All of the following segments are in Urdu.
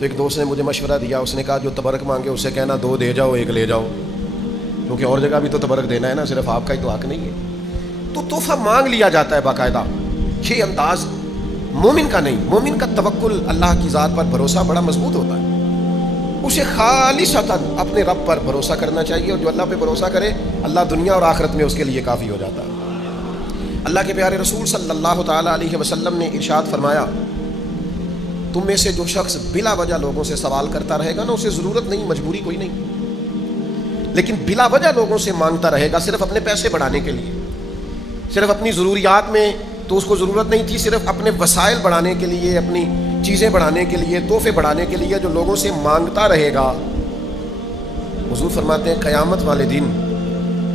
تو ایک دوست نے مجھے مشورہ دیا، اس نے کہا جو تبرک مانگے اسے کہنا 2 دے جاؤ 1 لے جاؤ، کیونکہ اور جگہ بھی تو تبرک دینا ہے نا، صرف آپ کا ہی تو حق نہیں ہے۔ تو تحفہ مانگ لیا جاتا ہے باقاعدہ۔ یہ انداز مومن کا نہیں، مومن کا توکل اللہ کی ذات پر بھروسہ بڑا مضبوط ہوتا ہے، اسے خالصتاً اپنے رب پر بھروسہ کرنا چاہیے، اور جو اللہ پہ بھروسہ کرے اللہ دنیا اور آخرت میں اس کے لیے کافی ہو جاتا ہے۔ اللہ کے پیارے رسول صلی اللہ تعالیٰ علیہ وسلم نے ارشاد فرمایا، تم میں سے جو شخص بلا وجہ لوگوں سے سوال کرتا رہے گا نا، اسے ضرورت نہیں، مجبوری کوئی نہیں، لیکن بلا وجہ لوگوں سے مانگتا رہے گا صرف اپنے پیسے بڑھانے کے لیے، صرف اپنی ضروریات میں تو اس کو ضرورت نہیں تھی، صرف اپنے وسائل بڑھانے کے لیے، اپنی چیزیں بڑھانے کے لیے، تحفے بڑھانے کے لیے جو لوگوں سے مانگتا رہے گا، حضور فرماتے ہیں قیامت والے دن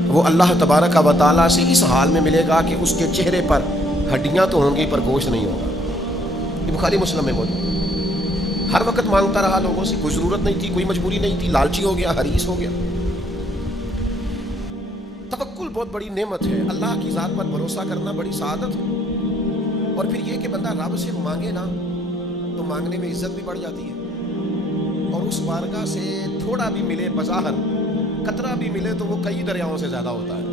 وہ اللہ تبارک و تعالیٰ سے اس حال میں ملے گا کہ اس کے چہرے پر ہڈیاں تو ہوں گی پر گوشت نہیں ہوگا۔ یہ بخاری مسلم میں موجود۔ ہر وقت مانگتا رہا لوگوں سے، کوئی ضرورت نہیں تھی، کوئی مجبوری نہیں تھی، لالچی ہو گیا، حریص ہو گیا۔ توکل بہت بڑی نعمت ہے، اللہ کی ذات پر بھروسہ کرنا بڑی سعادت ہے، اور پھر یہ کہ بندہ رب سے مانگے نا تو مانگنے میں عزت بھی بڑھ جاتی ہے، اور اس بارگاہ سے تھوڑا بھی ملے بظاہر، قطرہ بھی ملے تو وہ کئی دریاؤں سے زیادہ ہوتا ہے،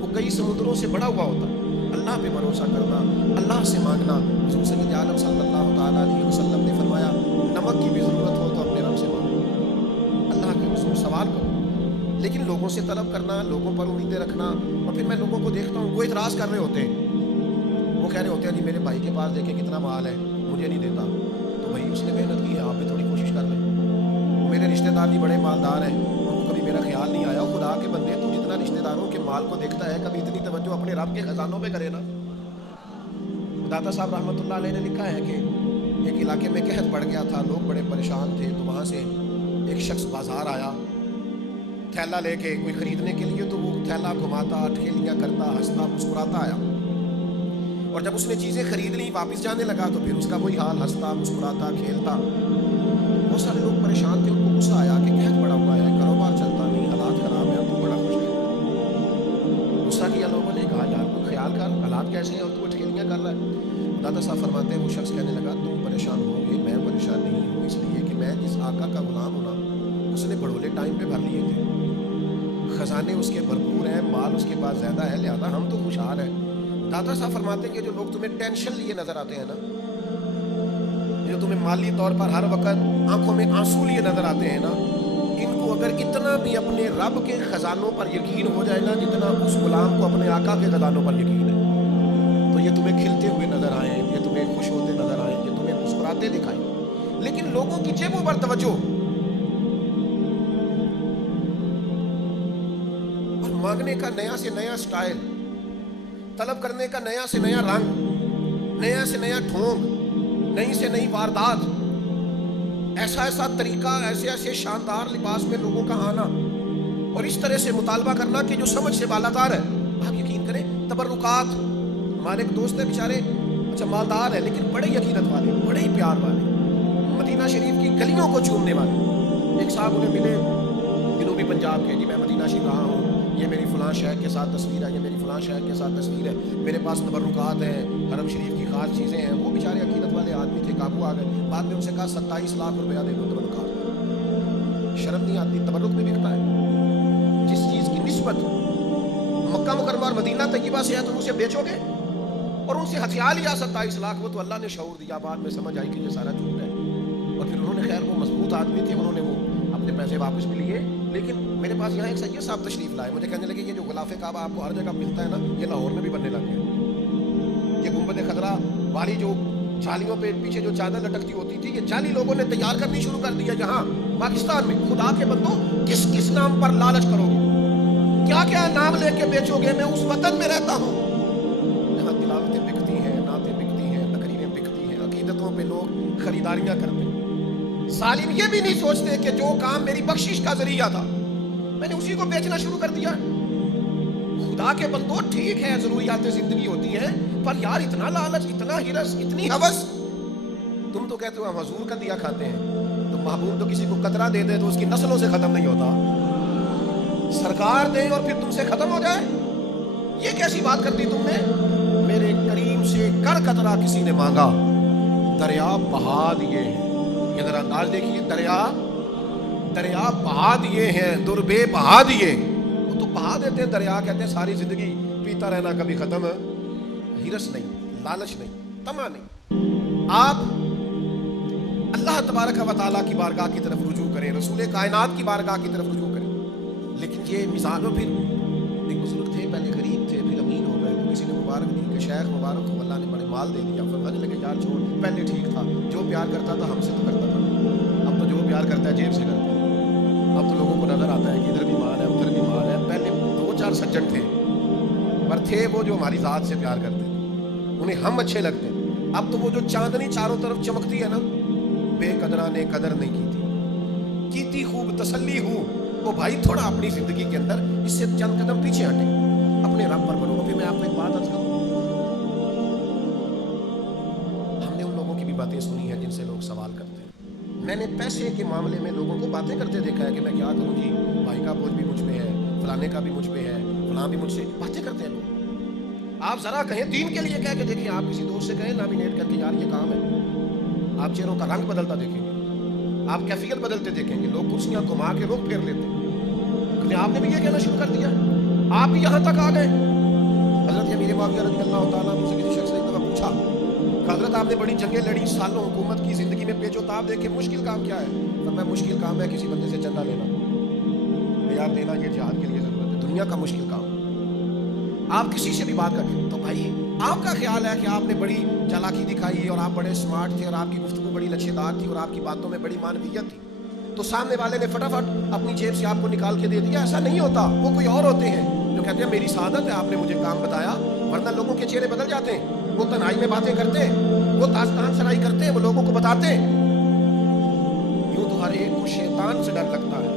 وہ کئی سمندروں سے بڑا ہوا ہوتا ہے۔ اللہ پہ بھروسہ کرنا، اللہ سے مانگنا۔ حضور سید عالم صلی اللہ تعالیٰ علیہ وسلم نے فرمایا، نمک کی بھی ضرورت ہو تو اپنے رب سے مانگو، اللہ کے حضور سوال کرو، لیکن لوگوں سے طلب کرنا، لوگوں پر امیدیں رکھنا، اور پھر میں لوگوں کو دیکھتا ہوں وہ اعتراض کر رہے ہوتے ہیں، وہ کہہ رہے ہوتے ہیں جی میرے بھائی کے پاس دیکھیں کتنا مال ہے، مجھے نہیں دیتا، تو بھائی اس نے محنت کی ہے، آپ بھی تھوڑی کوشش کر لیں۔ میرے رشتہ دار بھی بڑے مالدار ہیں، ان کو کبھی میرا خیال نہیں آیا، خدا کے بندے تو جتنا رشتہ داروں کے مال کو دیکھتا ہے کبھی اتنی توجہ اپنے رب کے خزانوں پہ کرے نا۔ داتا صاحب رحمۃ اللہ علیہ نے لکھا ہے کہ ایک علاقے میں قحط پڑ گیا تھا، لوگ بڑے پریشان تھے، تو وہاں سے ایک شخص بازار آیا تھیلا لے کے کوئی خریدنے کے لیے، تو وہ تھیلا گھماتا، ٹھیلیاں کرتا، ہنستا مسکراتا آیا، اور جب اس نے چیزیں خرید لی واپس جانے لگا تو پھر اس کا وہی حال، ہنستا مسکراتا کھیلتا۔ بہت سارے لوگ پریشان تھے، ان کو غصہ آیا کہ قحط پڑا ہوا ہے، کاروبار چلتا نہیں، حالات خراب ہیں، تو بڑا خوش ہے۔ غصہ کیا لوگوں نے، کہا یار تو خیال کر حالات کیسے ہیں اور تو ٹھیلیاں کر رہا ہے۔ دادا صاحب فرماتے ہیں وہ شخص کہنے لگا تم پریشان ہو گے، میں پریشان نہیں ہوں، اس لیے کہ میں جس آقا کا غلام ہوں نا، اس نے بڑولے ٹائم پہ بھر لیے تھے، خزانے اس کے بھرپور ہیں، مال اس کے پاس زیادہ ہے، لہذا ہم تو خوشحال ہیں۔ دادا صاحب فرماتے ہیں کہ جو لوگ تمہیں ٹینشن لیے نظر آتے ہیں نا، جو تمہیں مالی طور پر ہر وقت آنکھوں میں آنسو لیے نظر آتے ہیں نا، ان کو اگر اتنا بھی اپنے رب کے خزانوں پر یقین ہو جائے نا جتنا اس غلام کو اپنے آقا کے خزانوں پر یقین ہے، تو یہ تمہیں کھلتے ہوئے نظر آئیں، یہ تمہیں خوش ہوتے نظر آئیں، یہ تمہیں مسکراتے دکھائیں۔ لیکن لوگوں کی جیبوں پر توجہ اور مانگنے کا نیا سے نیا سٹائل، طلب کرنے کا نیا سے نیا رنگ، نیا سے نیا ڈھونگ، نئی سے نئی واردات، ایسا ایسا طریقہ، ایسے ایسے شاندار لباس میں لوگوں کا آنا، اور اس طرح سے مطالبہ کرنا کہ جو سمجھ سے بالاتار ہے۔ آپ یقین کریں تبرکات، ہمارے ایک دوست ہے بیچارے، اچھا مالدار ہے لیکن بڑے یقینت والے، بڑے ہی پیار والے، مدینہ شریف کی گلیوں کو چومنے والے۔ ایک صاحب انہیں ملے جنوبی پنجاب کے، جی میں مدینہ شریف رہا ہوں، یہ میری فلاں شہر کے ساتھ تصویر ہے، یہ میری فلاں شہر کے ساتھ تصویر ہے، میرے پاس تبرکات ہیں، حرم شریف کی خاص چیزیں ہیں۔ وہ بیچارے عقیدت والے آدمی تھے، قابو آ گئے، بعد میں ان سے کہا 27 لاکھ روپیہ دے دو تبرکات۔ شرم نہیں آتی، تبرک بھی بکتا ہے، جس چیز کی نسبت مکہ مکرمہ اور مدینہ طیبہ سے ہے تم اسے بیچو گے، اور ان سے ہتھیار لیا 27 لاکھ۔ وہ تو اللہ نے شعور دیا، بعد میں سمجھ آئی کہ یہ سارا جھوٹ ہے، اور پھر انہوں نے، خیر وہ مضبوط آدمی تھے، انہوں نے وہ اپنے پیسے واپس بھی لیے۔ لیکن میرے پاس یہاں ایک سید صاحب تشریف لائے، مجھے کہنے لگے یہ جو غلاف کعبہ آپ کو ہر جگہ ملتا ہے نا، یہ لاہور میں بھی بننے لگ گیا۔ یہ گنبد خضرا والی جو جالیوں پہ پیچھے جو چادر لٹکتی ہوتی تھی، یہ جالی لوگوں نے تیار کرنی شروع کر دیا یہاں پاکستان میں۔ خدا کے بندو کس کس نام پر لالچ کرو گے، کیا کیا نام لے کے بیچو گے؟ میں اس وطن میں رہتا ہوں جہاں تلاوتیں بکتی ہیں، نعتیں بکتی ہیں، تقریریں بکتی ہیں، عقیدتوں پہ لوگ خریداریاں کرتے ہیں۔ ظالم یہ بھی نہیں سوچتے کہ جو کام میری بخشش کا ذریعہ تھا میں نے اسی کو بیچنا شروع کر دیا۔ خدا کے بندو ٹھیک ہے ضروریات زندگی ہوتی ہیں، پر یار اتنا لالچ، اتنا ہرس، اتنی ہوس۔ تم تو کہتے ہو ہم حضور کا دیا کھاتے ہیں، تو محبوب تو کسی کو قطرہ دے دے تو اس کی نسلوں سے ختم نہیں ہوتا، سرکار دے اور پھر تم سے ختم ہو جائے، یہ کیسی بات کر دی تم نے؟ میرے کریم سے کر قطرہ کسی نے مانگا، دریا بہا دیے ہیں۔ ادھر انداز دیکھیے، دریا بہا دیے ہیں، دربے بہا دیے. وہ تو بہا دیتے ہیں دریا، کہتے ہیں ساری زندگی پیتا رہنا کبھی ختم. ہرس نہیں، لالچ نہیں، طمع نہیں. آپ اللہ تبارک و تعالیٰ کی بارگاہ کی طرف رجوع کریں، رسول کائنات کی بارگاہ کی طرف رجوع کریں. لیکن یہ مثال میں پھر ایک بزرگ تھے، پہلے غریب تھے پھر امین ہو گئے، تو کسی نے مبارک دی کہ شیخ مبارک ہو، اللہ نے بڑے مال دے دیا. فرمانے لگے یار چھوڑ، پہلے ٹھیک تھا، جو پیار کرتا تھا ہم سے تو کرتا تھا، اب تو جو پیار کرتا ہے جیب سے کرتا ہے. اب تو لوگوں کو نظر آتا ہے کہ ادھر بھی مال ہے ادھر بھی مال ہے. پہلے 2-4 سجن تھے، پر تھے وہ جو ہماری ذات سے پیار کرتے تھے، انہیں ہم اچھے لگتے. اب تو وہ جو چاندنی چاروں طرف چمکتی ہے نا، بے قدرہ نے قدر نہیں کی تھی خوب تسلی ہوں. وہ بھائی تھوڑا اپنی زندگی کے اندر اس سے چند قدم پیچھے ہٹے، اپنے رب پر بنو. پھر میں آپ کو ایک بات عرض کروں، ہم نے ان لوگوں کی بھی باتیں سنی ہیں جن سے لوگ سوال کرتے ہیں. میں نے پیسے کے معاملے میں لوگوں کو باتیں کرتے دیکھا ہے کہ میں کیا کروں جی، بھائی کا بوجھ بھی مجھ پہ ہے، فلانے کا بھی مجھ پہ ہے، فلاں بھی مجھ سے باتیں کرتے ہیں لوگ. آپ ذرا کہیں دین کے لیے کہہ کے دیکھیں، آپ کسی دوست سے کہیں نامینیٹ کر کے یار یہ کام ہے، آپ چہروں کا رنگ بدلتا دیکھیں گے، آپ کیفیت بدلتے دیکھیں گے. لوگ کرسیاں گھما کے رخ پھیر لیتے ہیں. آپ نے بھی یہ کہنا شروع کر دیا، آپ بھی یہاں تک آ گئے. حضرت امیر معاویہ رضی اللہ تعالیٰ عنہ سے کسی شخص نے ایک دفعہ پوچھا، حضرت آپ نے بڑی جنگیں لڑی، سالوں حکومت کی، زندگی میں پیچ و تاب دیکھے، مشکل کام کیا ہے؟ فرمایا مشکل کام ہے کسی بندے سے چندہ لینا. یار دینا یہ جہاد کے لیے ضرورت ہے، دنیا کا مشکل کام. آپ کسی سے بھی بات کریں تو بھائی آپ کا خیال ہے کہ آپ نے بڑی چالاکی دکھائی اور آپ بڑے سمارٹ تھے اور آپ کی گفتگو بڑی لچھے دار تھی اور آپ کی باتوں میں بڑی معنویت تھی، تو سامنے والے نے فٹافٹ اپنی جیب سے آپ کو نکال کے دے دیا. ایسا نہیں ہوتا. وہ کوئی اور ہوتے ہیں جو کہتے ہیں میری سعادت ہے آپ نے مجھے کام بتایا، ورنہ لوگوں کے چہرے بدل جاتے ہیں. وہ تنہائی میں باتیں کرتے ہیں، وہ داستان سرائی کرتے ہیں، وہ لوگوں کو بتاتے ہیں. یوں تو ہر ایک کو شیطان سے ڈر لگتا ہے،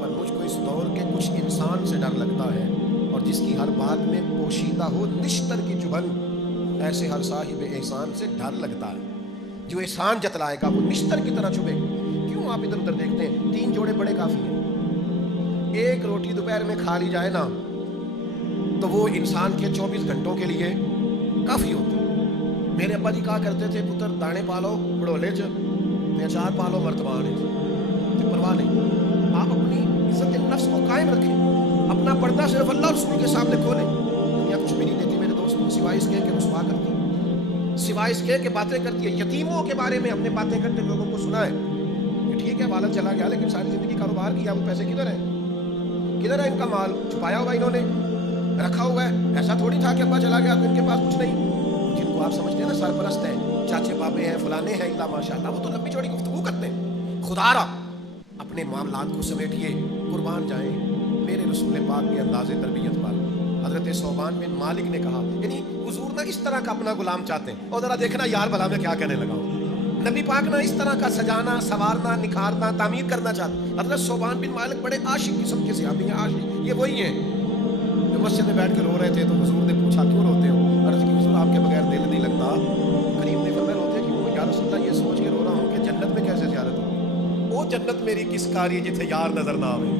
پر مجھ کو اس دور کے کچھ انسان سے ڈر لگتا ہے، اور جس کی ہر بات میں پوشیدہ ہو نشتر کی چبھن، ایسے ہر صاحب احسان سے ڈر لگتا ہے. جو احسان جتلائے گا وہ نشتر کی طرح چبھے. کیوں آپ ادھر ادھر دیکھتے ہیں؟ 3 جوڑے بڑے کافی ہیں. ایک روٹی دوپہر میں کھا لی جائے نا تو وہ انسان کے 24 گھنٹوں کے لیے کافی ہوتی ہے. میرے ابا جی کہا کرتے تھے پتر دانے پالو بڑولے چ تے اچار پالو مرتبان تے پرواہ نہیں. آپ اپنی عزت نفس کو قائم رکھیں، اپنا پردہ صرف اللہ رسول کے سامنے کھولیں. دنیا کچھ بھی نہیں دیتی میرے دوست، سوائے اس کے کہ رسوا کرتی ہے، سوائے اس کے کہ باتیں کرتی ہے. یتیموں کے بارے میں اپنے باتیں کرتے لوگوں کو سنا ہے کہ ٹھیک ہے والد چلا گیا لیکن ساری زندگی کاروبار کیا، وہ پیسے کدھر ہے؟ کدھر ہے ان کا مال؟ چھپایا ہوا انہوں نے رکھا ہوا ہے. ایسا تھوڑی تھا کہ ابا چلا گیا تو ان کے پاس کچھ نہیں. جن کو آپ سمجھتے ہیں نا سرپرست ہیں، چاچے بابے ہیں، فلانے ہیں، اللہ ماشاء اللہ، وہ تو لمبی چوڑی گفتگو کرتے ہیں. خدا را اپنے معاملات کو سمیٹیے، قربان جائیں میرے رسول پاک کے انداز تربیت پر. حضرت ثوبان بن مالک نے کہا، یعنی حضور نہ اس طرح کا اپنا غلام چاہتے ہیں. اور ذرا دیکھنا یار بھلا میں کیا کہنے لگا ہوں. نبی پاک نہ اس طرح کا سجانا، سوارنا، نکھارنا، تعمیر کرنا چاہتے. حضرت ثوبان بن مالک بڑے عاشق قسم کے صحابی ہیں. عاشق یہ وہی ہیں جو مسجد میں بیٹھ کے رو رہے تھے تو حضور نے پوچھا کیوں روتے ہو؟ عرض کی حضور آپ کے بغیر دل نہیں لگتا. کریم نے فرمایا روتے کیوں؟ یا رسول اللہ یہ سوچ کے رو رہا ہوں کہ جنت میں کیسے زیارت ہوگی. وہ جنت میری کس کاری جتھے یار نظر نہ آوے.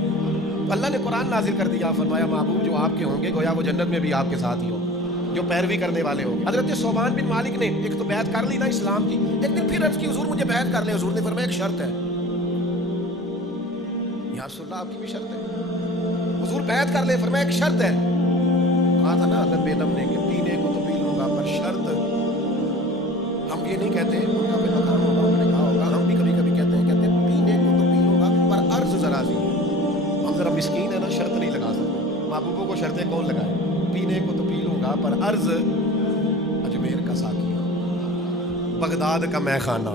اللہ نے قرآن نازل کر دیا، فرمایا محبوب جو آپ کے ہوں گے گویا وہ جنت میں بھی آپ کے ساتھ ہی ہوں، جو پیروی کرنے والے ہوں گے. حضرت ثوبان بن مالک نے ایک تو بیعت کر لی نا اسلام کی، ایک دن پھر عرض کی حضور مجھے بیعت کر لیں. حضور نے فرمایا ایک شرط ہے. یا رسول اللہ آپ کی بھی شرط ہے؟ حضور بیعت کر لیں. فرمایا ایک شرط ہے. کہا تھا نا حضرت بیدم نے کہ پینے کو تو پی لوں گا پر شرط. ہم یہ نہیں کہتے، ان کا کوئی مقام ہوگا انہوں نے کہا ہوگا، ہم بھی کبھی کبھی کہتے ہیں پینے کو تو پی لوں گا پر عرض ذرا سی. ہم ذرا مسکین ہے نا، شرط نہیں لگا سکتے. محبوبوں کو شرطیں کون لگائے؟ پینے کو تو پی لوں گا پر عرض اجمیر کا ساقی، بغداد کا مے خانہ.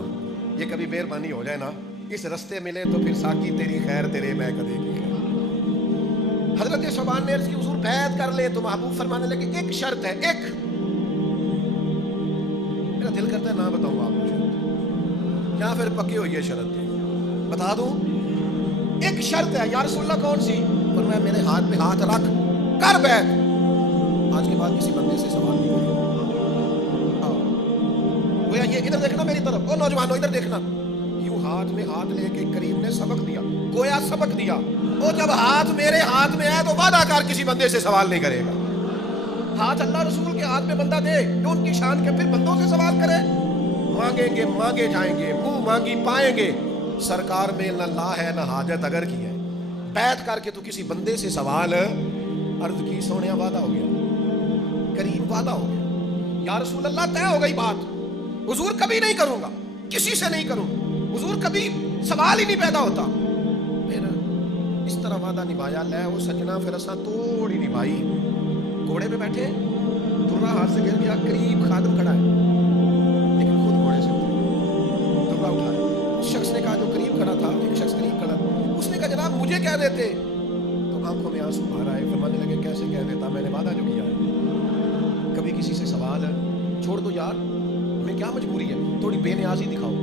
یہ کبھی مہربانی ہو جائے نا، اس رستے ملے تو پھر ساقی تیری خیر تیرے میں کدے کی خیر. حضرت ثوبان نے عرض کی حضور بیعت کر لے تو محبوب فرمانے لگے ایک شرط ہے. ایک میرا دل کرتا ہے نہ بتاؤں آپ کو شرط، یا پھر پکی ہوئی ہے شرط بتا دوں. ایک شرط ہے. یا رسول اللہ کون سی؟ فرمایا میرے ہاتھ پہ ہاتھ رکھ کر بیعت. آج کے بعد کسی بندے سے سوال نہیں کرے. گویا یہ ادھر دیکھنا میری طرف، او نوجوانوں ادھر دیکھنا. یوں ہاتھ میں ہاتھ لے کے کریم نے سبق دیا، گویا سبق دیا. وہ جب ہاتھ میرے ہاتھ میں ہے تو وعدہ کر کسی بندے سے سوال نہیں کرے گا. ہاتھ اللہ رسول کے ہاتھ میں بندہ دے جو ان کی شان کے پھر بندوں سے سوال کرے. مانگیں گے مانگے جائیں گے، منہ مانگی پائیں گے، سرکار میں نہ لا ہے نہ حاجت اگر کی ہے۔ بیعت کر کے تو کسی بندے سے سوال عرض کی، سونیا وعدہ ہو گیا، کریم وعدہ ہو گیا، یا رسول اللہ طے ہو گئی بات، حضور کبھی نہیں کروں گا، کسی سے نہیں کروں، حضور کبھی سوال ہی نہیں پیدا ہوتا۔ پھر اس طرح وعدہ نبھایا، لے وہ سجنا پھر اساں توڑ ہی نبھائی، گھوڑے پہ بیٹھے، درہ ہاتھ سے گر گیا، قریب خادم کھڑا ہے لیکن خود گھوڑے سے اترے، درہ اٹھایا۔ اس شخص نے کہا جو قریب کھڑا تھا، ایک شخص قریب کھڑا تھا، اس نے کہا جناب مجھے کہہ دیتے، تو آنکھوں میں آنسو بھر آئے، فرمانے لگے کیسے کہہ دیتا، میں نے وعدہ جو کیا ہے۔ کبھی کسی سے سوال ہے، چھوڑ دو یار، ہمیں کیا مجبوری ہے، تھوڑی بے نیازی دکھاؤ،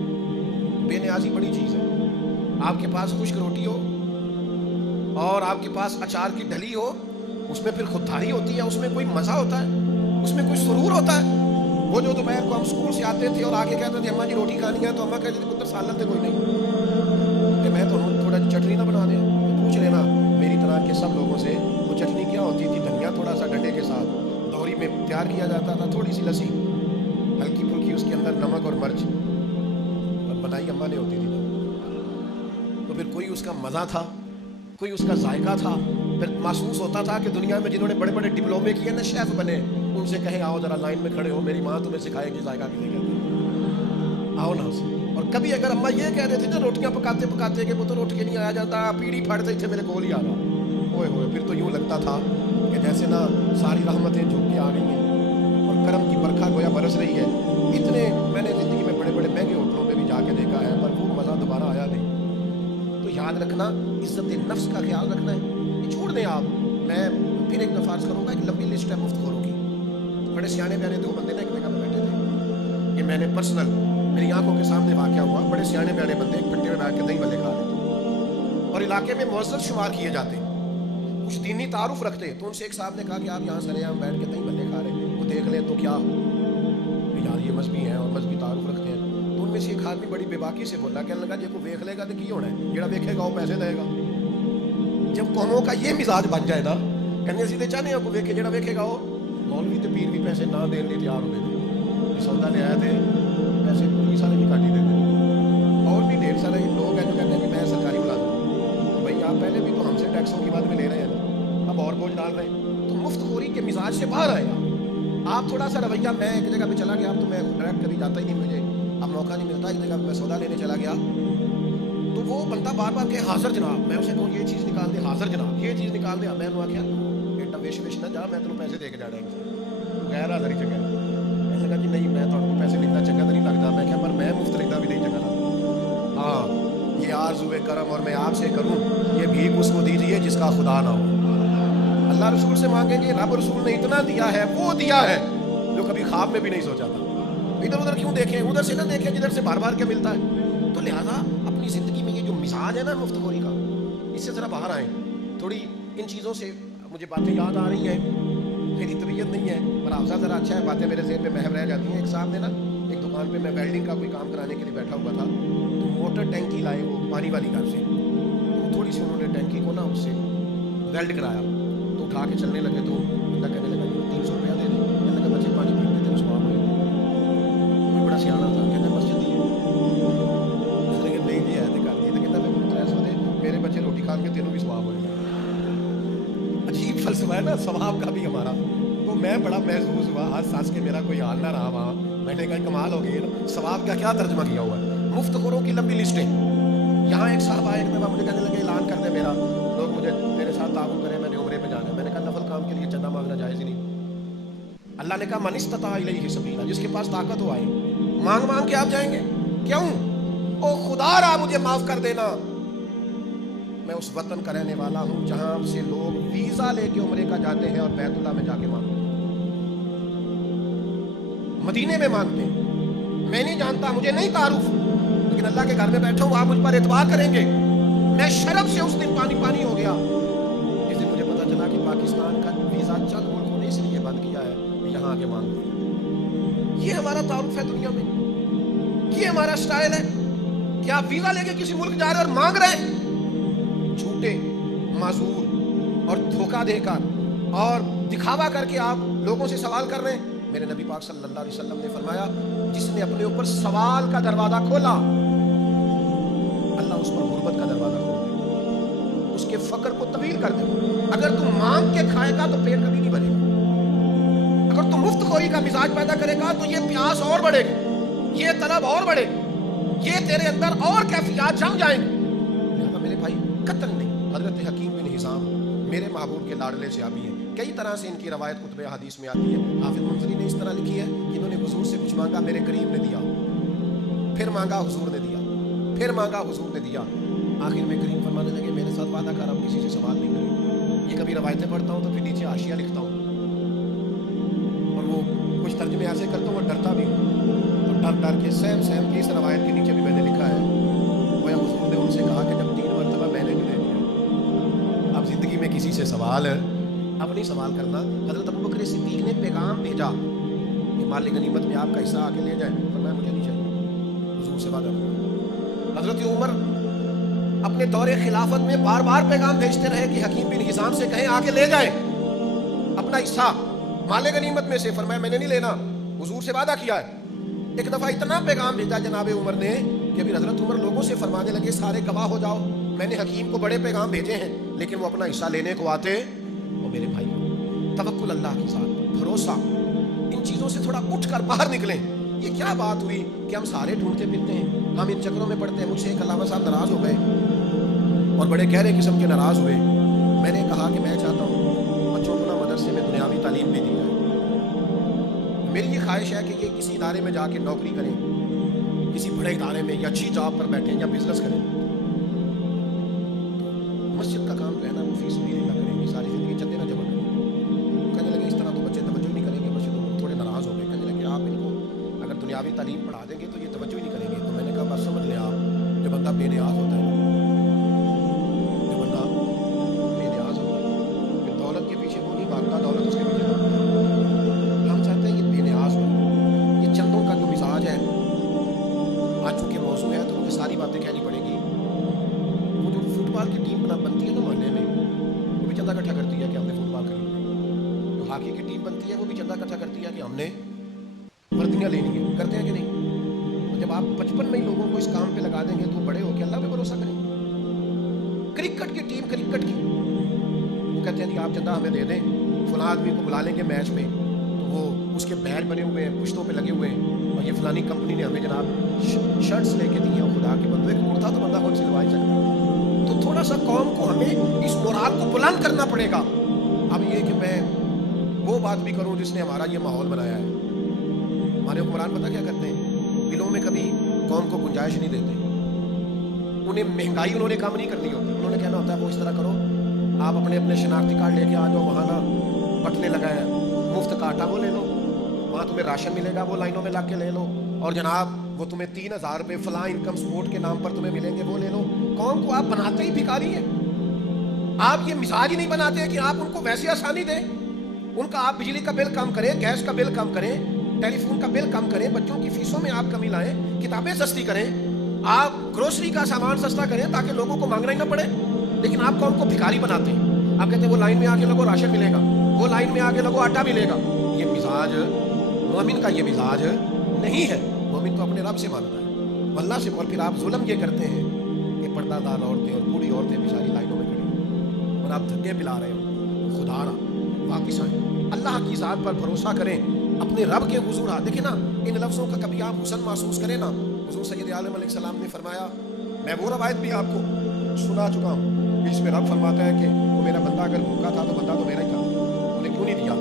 بے نیازی بڑی چیز ہے۔ آپ کے پاس خشک روٹی ہو اور آپ کے پاس اچار کی ڈھلی ہو، اس میں پھر خودداری ہوتی ہے، اس میں کوئی مزہ ہوتا ہے، اس میں کوئی سرور ہوتا ہے۔ وہ جو دوپہر کو ہم اسکول سے آتے تھے اور آگے کہتے تھے اماں جی روٹی کھانی ہے، تو اماں کہتے تھے پتر سالن تو کوئی نہیں، کہ میں تو تھوڑا چٹنی نہ بنا دیں، پوچھ لینا میری طرح کے سب لوگوں سے، وہ چٹنی کیا ہوتی تھی، دھنیا تھوڑا سا ڈنڈے کے ساتھ دوہری میں تیار کیا جاتا تھا، تھوڑی سی لسی ہلکی پھلکی، اس کے اندر نمک اور مرچ بنائی اماں نے ہوتی تھی، تو پھر کوئی اس کا مزہ تھا، کوئی اس کا ذائقہ تھا، پھر محسوس ہوتا تھا کہ دنیا میں جنہوں نے بڑے بڑے ڈپلومے کیے نا، شیف بنے، ان سے کہیں آؤ ذرا لائن میں کھڑے ہو، میری ماں تمہیں سکھائے گی ذائقہ کسے کہتے ہیں، آؤ نا اسے۔ اور کبھی اگر اماں یہ کہہ دیتے تھے روٹیاں پکاتے پکاتے کہ وہ تو اٹھ کے نہیں آیا جاتا، پیڑھی پھاڑتے تھے میرے کول ہی آ رہا، ہوئے ہوئے، پھر تو یوں لگتا تھا کہ جیسے نا ساری رحمتیں جھک کے آ گئی ہیں اور کرم کی برکھا گویا برس رہی ہے۔ اتنے میں نے زندگی میں بڑے بڑے مہنگے ہوٹلوں میں بھی جا کے دیکھا ہے، پر وہ مزہ دوبارہ آیا نہیں۔ تو یاد رکھنا، عزت نفس کا خیال رکھنا ہے، یہ چھوڑ دیں آپ۔ میں پھر ایک دفعہ عرض کروں گا، ایک لمبی لسٹ ہے مفت خوروں کی، بڑے سیانے بیانے دو بندے نا ایک جگہ پہ بیٹھے تھے، یہ میں نے پرسنل میری آنکھوں کے سامنے واقعہ ہوا، بڑے سیانے بیانے بندے ایک پھٹے میں بیٹھ کے دہی بلے کھا رہے تھے اور علاقے میں معزز شمار کیے جاتے، کچھ دینی تعارف رکھتے، تو ان سے ایک صاحب نے کہا کہ آپ یہاں سرے عام بیٹھ کے دہی بلے کھا رہے ہیں، وہ دیکھ لیں تو کیا یار یہ مذہبی ہیں اور مذہبی تعارف رکھتے ہیں۔ تو ان میں سے ایک آدمی بڑی بے باکی سے بولا، کہنے لگا جی کو ویکھ لے گا تو کی ہونا ہے، جڑا ویکھے گا وہ پیسے دے گا۔ جب قوموں کا یہ مزاج بن جائے نا، کہنے سیدھے چاہنے ہیں کو ویکھے، جڑا ویکھے گا وہ، مولوی تے پیر بھی پیسے نہ دین لیے تیار ہوئے تھے، سودا لے آئے تھے، پیسے پولیس والے بھی کاٹ ہی دیتے ہیں۔ اور بھی ڈھیر سارے لوگ ہیں جو کہتے ہیں کہ میں سرکاری ملازم ہوں، بھائی آپ پہلے بھی تو ہم سے ٹیکسوں کی بات میں لے رہے ہیں نا، اب اور بوجھ ڈال رہے ہیں، تو مفت خوری کے مزاج سے باہر آئے گا آپ تھوڑا سا رویہ۔ میں ایک جگہ پہ چلا گیا، اب تو میں ڈائریکٹ کبھی جاتا ہی نہیں، مجھے اب موقع نہیں ملتا، ایک جگہ پہ میں سودا لینے چلا گیا، تو وہ بندہ بار بار کہ حاضر جناب، میں اسے کہوں یہ چیز نکال دے، حاضر جناب یہ چیز نکال دے، میں نے آخیا بیٹا ویش ویش نہ جا، میں تینوں پیسے دے کے جانا ہے، غیر حاضر ہی چنگا۔ میں نے کہا جی نہیں، میں تھوڑے کو پیسے لینا چنگا تو نہیں لگتا، میں کہا پر میں مفت لینا بھی نہیں چنگا لگتا، ہاں یہ آرزوئے کرم اور میں آپ سے کروں، یہ بھیک اس کو دیجیے جس کا خدا نہ ہو۔ اللہ رسول سے مانگیں گے، رب رسول نے اتنا دیا ہے، وہ دیا ہے جو کبھی خواب میں بھی نہیں سوچا تھا۔ ادھر ادھر کیوں دیکھیں، ادھر سے نہ دیکھیں جدھر سے بار بار کیا ملتا ہے۔ تو لہذا اپنی زندگی میں یہ جو مزاج ہے نا مفت خوری کا، اس سے ذرا باہر آئیں۔ تھوڑی ان چیزوں سے مجھے باتیں یاد آ رہی ہیں، میری طبیعت نہیں ہے پر حافظہ ذرا اچھا ہے، باتیں میرے ذہن میں محو رہ جاتی ہیں۔ ایک صاحب نے نا ایک دکان پہ، میں ویلڈنگ کا کوئی کام کرانے کے لیے بیٹھا ہوا تھا، تو موٹر ٹینکی لائے وہ پانی والی گھر سے، تو تھوڑی سی انہوں نے ٹینکی کو نا اس سے ویلڈ کرایا، تو اٹھا کے چلنے لگے، تو بندہ کہنے لگا 300 روپیہ دے دیں، کہنے لگا بچے پانی پی لیتے ہیں سواب ہوئے، کوئی بڑا سیاح تھا، کہنے مسجد ہی ہے، لیکن نہیں دیا ہے کر دیے، تو کہتا میں 300 دے، میرے بچے روٹی کھان کے تینوں بھی سواب ہوئے۔ عجیب فلسفہ ہے نا ثواب کا بھی ہمارا۔ تو میں بڑا محسوس ہوا، ہر سانس کے میرا کوئی حال نہ رہا وہاں، میں نے کہا کمال ہو گئی نا، ثواب کا کیا ترجمہ کیا ہوا ہے، مفت خوروں کی لمبی لسٹیں۔ یہاں ایک صاحب آئے، ایک دفعہ مجھے کہنے لگے اعلان کر دے میرا، لوگ مجھے میرے ساتھ تعاون کریں، میں نے عمرے پہ جانا ہے۔ میں نے کہا نفل کام کے لیے چندہ مانگنا جائز ہی نہیں۔ اللہ نے کہا من استطاع الیہ سبیلا، جس کے پاس طاقت ہو آئے، مانگ مانگ کے آپ جائیں گے کیوں؟ او خدا را مجھے معاف کر دینا، میں اس وطن کا رہنے والا ہوں جہاں سے لوگ ویزا لے کے عمرے کا جاتے ہیں اور بیت اللہ میں جا کے مانگتے ہیں، مدینے میں مانگتے ہیں۔ میں نہیں جانتا، مجھے نہیں تعارف، لیکن اللہ کے گھر میں بیٹھا ہوں، آپ مجھ پر اعتبار کریں گے۔ میں شرف سے اس دن پانی پانی ہو گیا، اس دن مجھے پتا چلا کہ پاکستان کا ویزا چند ملکوں نے اس لیے بند کیا ہے، یہاں آ کے مانگتے ہیں۔ یہ ہمارا تعارف ہے دنیا میں، یہ ہمارا سٹائل ہے کہ آپ ویزا لے کے کسی ملک جا رہے اور مانگ رہے ہیں، جھوٹے معذور اور دھوکہ دے کر اور دکھاوا کر کے آپ لوگوں سے سوال کر رہے ہیں۔ میرے نبی پاک صلی اللہ علیہ وسلم نے فرمایا جس نے اپنے اوپر سوال کا دروازہ کھولا اللہ اس پر غربت کا دروازہ کھول دے، اس کے فقر کو طویل کر دے۔ اگر تم مانگ کے کھائے گا تو پیٹ کبھی نہیں بھرے گا، اگر تم مفت خوری کا مزاج پیدا کرے گا تو یہ پیاس اور بڑھے گی، یہ طلب اور بڑھے گی، یہ تیرے اندر اور کیفیات جم جائیں گی۔ لہذا میرے بھائی قتل نہیں۔ حضرت حکیم بن حزام میرے محبوب کے لاڈلے سے آبی ہے، کئی طرح سے ان کی روایت کتب حدیث میں آتی ہے۔ حافظ منذری نے اس طرح لکھی ہے کہ انہوں نے حضور سے کچھ مانگا، میرے کریم نے دیا، پھر مانگا حضور نے دیا، پھر مانگا حضور نے دیا، آخر میں کریم فرمانے لگے میرے ساتھ وعدہ کر اب کسی سے سوال نہیں کریں۔ یہ کبھی روایتیں پڑھتا ہوں تو پھر نیچے حاشیہ لکھتا ہوں، اور وہ کچھ ترجمے ایسے کرتا ہوں اور ڈرتا بھی ہوں، تو ڈر ڈر کے سیم کی اس روایت کے نیچے بھی میں نے لکھا ہے وہ حضور نے ان سے کہا کہ جب 3 مرتبہ میں نے بھی دے دیا، اب زندگی میں کسی سے سوال اب نہیں سوال کرنا۔ حضرت ابوبکر صدیق نے پیغام بھیجا کہ مال غنیمت میں آپ کا حصہ آ کے لے جائیں، فرمایا مجھے نہیں چاہیے، حضور سے وعدہ کرا۔ حضرت عمر اپنے دور خلافت میں بار بار پیغام بھیجتے رہے کہ حکیم بن حزام سے کہیں آ کے لے جائیں اپنا حصہ مال غنیمت میں سے، فرمایا میں نے نہیں لینا، حضور سے وعدہ کیا ہے۔ ایک دفعہ اتنا پیغام بھیجا جناب عمر نے کہ پھر حضرت عمر لوگوں سے فرمانے لگے سارے گواہ ہو جاؤ، میں نے حکیم کو بڑے پیغام بھیجے ہیں لیکن وہ اپنا حصہ لینے کو آتے۔ وہ میرے بھائی توکل اللہ کی ذات، بھروسہ، ان چیزوں سے تھوڑا اٹھ کر باہر نکلیں۔ یہ کیا بات ہوئی کہ ہم سارے ڈھونڈتے پھرتے ہیں، ہم ان چکروں میں پڑتے ہیں۔ مجھ سے ایک علامہ صاحب ناراض ہو گئے اور بڑے گہرے قسم کے ناراض ہوئے۔ میں نے کہا کہ میں چاہتا ہوں بچوں کو نا مدرسے میں دنیاوی تعلیم بھی دی جائے، میری یہ خواہش ہے کہ یہ کسی ادارے میں جا کے نوکری کریں، کسی بڑے ادارے میں یا اچھی جاب پر بیٹھیں یا بزنس کریں، مسجد کا کام جو ہے نا وہ فی سبیل اللہ کریں گے، ساری زندگی چندے نہ جمع کریں۔ کہنے لگے اس طرح تو بچے توجہ نہیں کریں گے، مسجدوں میں تھوڑے ناراض ہو گئے۔ کہنے لگے آپ ان کو اگر دنیاوی تعلیم پڑھا دیں گے تو یہ توجہ ہی نہیں کریں گے۔ تو میں نے کہا بس سمجھ لیں آپ، جو بندہ بے نیاز ہوتا ہے، جو بندہ بے نیاز ہوتا ہے پھر دولت کے پیچھے وہ نہیں بھاگتا، دولت اس کے پیچھے بھاگتا ہے۔ ہم چاہتے ہیں یہ بے نیاز ہو، یہ چندوں کا جو مزاج ہے، آج چونکہ موضوع ہے تو مجھے ساری باتیں کہنی پڑیں گی۔ وہ جو فٹ بال کی ٹیم بنتی ہے نا محلے میں، وہ بھی چندہ اکٹھا کرتی ہے کہ ہم نے فٹ بال خریدنا ہے۔ جو ہاکی کی ٹیم بنتی ہے وہ بھی چندہ اکٹھا کرتی ہے کہ ہم نے وردیاں لینی ہے، کرتے ہیں کہ نہیں؟ اور جب آپ 55 میں ہی لوگوں کو اس کام پہ لگا دیں گے تو بڑے ہو کے اللہ پہ بھروسہ کریں۔ کرکٹ کی ٹیم، کرکٹ کی، وہ کہتے ہیں کہ آپ چندہ ہمیں دے دیں، فلاں آدمی کو بلا لیں گے میچ میں تو وہ اس کے بیڈ بنے ہوئے ہیں، پشتوں پہ لگے ہوئے ہیں، اور یہ فلانی کمپنی نے ہمیں جناب شرٹس لے کے دی ہیں۔ خدا کے بندے ایک کرتا تو بندہ کون سلوا ہی سکتا ہے۔ تو تھوڑا سا قوم کو ہمیں اس مورال کو بلند کرنا پڑے گا۔ اب یہ کہ میں وہ بات بھی کروں جس نے ہمارا یہ ماحول بنایا ہے۔ ہمارے حکمران پتہ کیا کرتے ہیں؟ دلوں میں کبھی قوم کو گنجائش نہیں دیتے، انہیں مہنگائی انہوں نے کم نہیں کرنی ہوتی، انہوں نے کہنا ہوتا ہے وہ اس طرح کرو، آپ اپنے اپنے شناختی کارڈ لے کے آ جاؤ، وہاں نا بٹنے لگائے مفت کا آٹا وہ لے لو، وہاں تمہیں راشن ملے گا وہ لائنوں میں لا کے لے لو، اور جناب وہ تمہیں 3000 روپے فلاں انکم سپورٹ کے نام پر تمہیں ملیں گے وہ لے لو۔ قوم کو آپ بناتے ہی بھکاری ہیں، آپ یہ مزاج ہی نہیں بناتے کہ آپ ان کو ویسے آسانی دیں۔ ان کا آپ بجلی کا بل کم کریں، گیس کا بل کم کریں، ٹیلی فون کا بل کم کریں، بچوں کی فیسوں میں آپ کمی لائیں، کتابیں سستی کریں، آپ گروسری کا سامان سستا کریں تاکہ لوگوں کو مانگنا ہی نہ پڑے۔ لیکن آپ قوم کو بھکاری بناتے ہیں، آپ کہتے ہیں وہ لائن میں آ کے لگو راشن ملے گا، وہ لائن میں آ کے لگو آٹا ملے گا۔ یہ مزاج مومن کا یہ مزاج نہیں ہے۔ مومن تو اپنے رب سے مانتا ہے، اللہ سے۔ اور پھر آپ ظلم یہ کرتے ہیں کہ پردہ دار عورتیں اور بوڑھی عورتیں بیچاری لائنوں میں کھڑی اور آپ دھکے پلا رہے ہو۔ خدا را واپس آئیں، اللہ کی ذات پر بھروسہ کریں، اپنے رب کے حضور آ۔ دیکھیں نا ان لفظوں کا کبھی آپ حسن محسوس کریں نا، حضور سید عالم علیہ السلام نے فرمایا، میں وہ روایت بھی آپ کو سنا چکا ہوں کہ اس میں رب فرماتا ہے کہ وہ میرا بندہ اگر بھوکا تھا تو بندہ تو میرا ہی تھا، انہیں کیوں نہیں دیا؟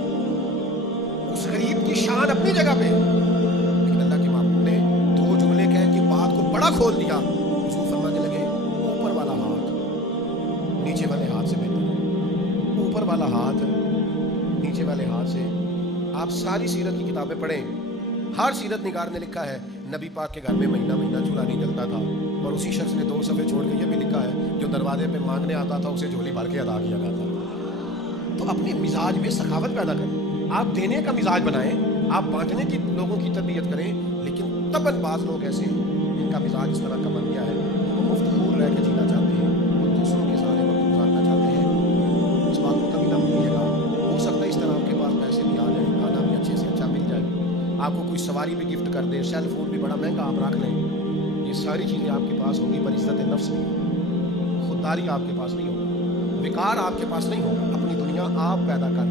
اس غریب کی شان اپنی جگہ پہ، لیکن اللہ کے محبوب نے 2 جملے کہہ کے بات کو بڑا کھول دیا۔ حضور فرمانے لگے اوپر والا ہاتھ نیچے والے ہاتھ سے بہتر ہے، اوپر والا ہاتھ نیچے والے ہاتھ سے۔ آپ ساری سیرت کی کتابیں پڑھیں، ہر سیرت نگار نے لکھا ہے نبی پاک کے گھر میں مہینہ مہینہ چولہا نہیں جلتا تھا، اور اسی شخص نے 2 صفحے چھوڑ کے یہ بھی لکھا ہے جو دروازے پہ مانگنے آتا تھا اسے جھولی بھر کے ادا کیا جاتا تھا۔ تو اپنے مزاج میں سخاوت پیدا کریں، آپ دینے کا مزاج بنائیں، آپ بانٹنے کی لوگوں کی تربیت کریں۔ لیکن طبعاً بعض لوگ ایسے ہیں ان کا مزاج اس طرح کا بن گیا ہے، وہ مفت خور رہ کے جینا چاہتے ہیں، وہ دوسروں کے سارے وقت گزارنا چاہتے ہیں۔ اس بات کو کبھی نہ بھولیے گا، ہو سکتا ہے اس طرح آپ کے پاس پیسے بھی آ جائیں، کھانا بھی اچھے سے اچھا مل جائے، گاڑی بھی گفٹ کر دے، سیل فون بھی بڑا مہنگا آپ رکھ لیں، یہ ساری چیزیں آپ کے پاس ہوگی، پر عزت نفس نہیں ہوگی، خودداری آپ کے پاس نہیں ہوگی، وقار آپ کے پاس نہیں ہوگا۔ اپنی دنیا آپ پیدا کر